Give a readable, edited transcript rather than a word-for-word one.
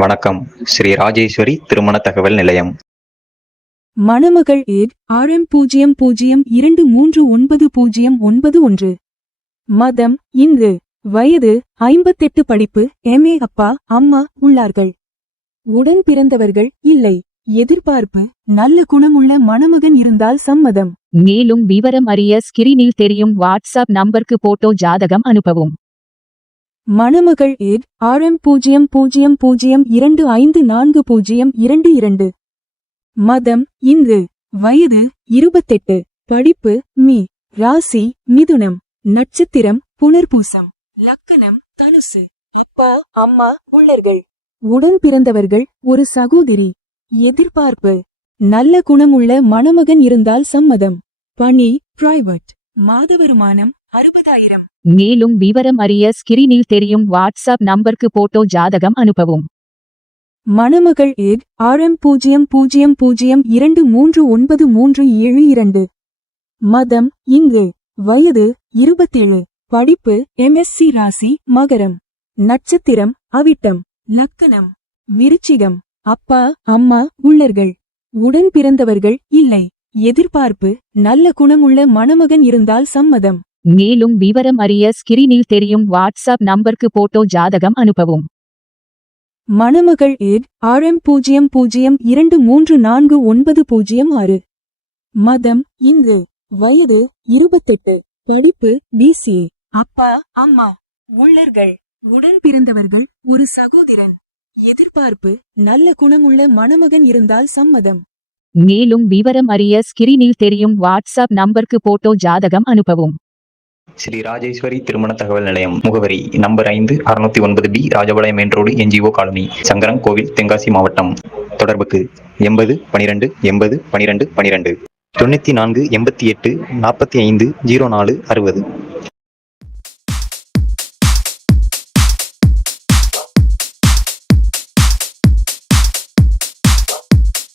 வணக்கம். ஸ்ரீ ராஜேஸ்வரி திருமண தகவல் நிலையம். மணமகள் ஏட் RM00239091. மதம் இந்து. வயது 58. படிப்பு MA. அப்பா அம்மா உள்ளார்கள். உடன் பிறந்தவர்கள் இல்லை. எதிர்பார்ப்பு நல்ல குணமுள்ள மணமகன் இருந்தால் சம்மதம். மேலும் விவரம் அறிய ஸ்கிரீனில் தெரியும் வாட்ஸ்அப் நம்பருக்கு போட்டோ ஜாதகம் அனுப்பவும். மணமகள் ஏட் RM00254022. மதம் இந்து. வயது 28. படிப்பு மீ. ராசி மிதுனம். நட்சத்திரம் புனர்பூசம். லக்கணம் தனுசு. அப்பா அம்மா உள்ளர்கள். உடன் பிறந்தவர்கள் ஒரு சகோதரி. எதிர்பார்ப்பு நல்ல குணமுள்ள மணமகன் இருந்தால் சம்மதம். பணி பிரைவேட். மாத வருமானம் 60,000. மேலும் விவரம் அறிய ஸ்கிரீனில் தெரியும் வாட்ஸ்அப் நம்பருக்கு போட்டோ ஜாதகம் அனுப்பவும். மணமகள் ஏட் RM00239372. மதம் இங்கு. வயது 27. படிப்பு MSc. ராசி மகரம். நட்சத்திரம் அவிட்டம். லக்கணம் விருச்சிகம். அப்பா அம்மா உள்ளர்கள். உடன் பிறந்தவர்கள் இல்லை. எதிர்பார்ப்பு நல்ல குணமுள்ள மணமகன் இருந்தால் சம்மதம். மேலும் விவரம் அறிய ஸ்கிரீனில் தெரியும் வாட்ஸ்அப் நம்பருக்கு போட்டோ ஜாதகம் அனுப்பவும். மணமகள் ஏட் RM00234906. மதம் இங்கு. வயது 28. படிப்பு BCA. அப்பா அம்மா உள்ளர்கள். உடன் பிறந்தவர்கள் ஒரு சகோதரன். எதிர்பார்ப்பு நல்ல குணமுள்ள மணமகன் இருந்தால் சம்மதம். மேலும் விவரம் அறிய ஸ்கிரீனில் தெரியும் வாட்ஸ்அப் நம்பருக்கு போட்டோ ஜாதகம் அனுப்பவும். ஸ்ரீ ராஜேஸ்வரி திருமண தகவல் நிலையம். முகவரி number 5, 609B Rajapalayam main road, NGO colony, Sankaran கோவில், தென்காசி மாவட்டம். தொடர்புக்கு 80 12 80 12 12 94 88 45 04 60.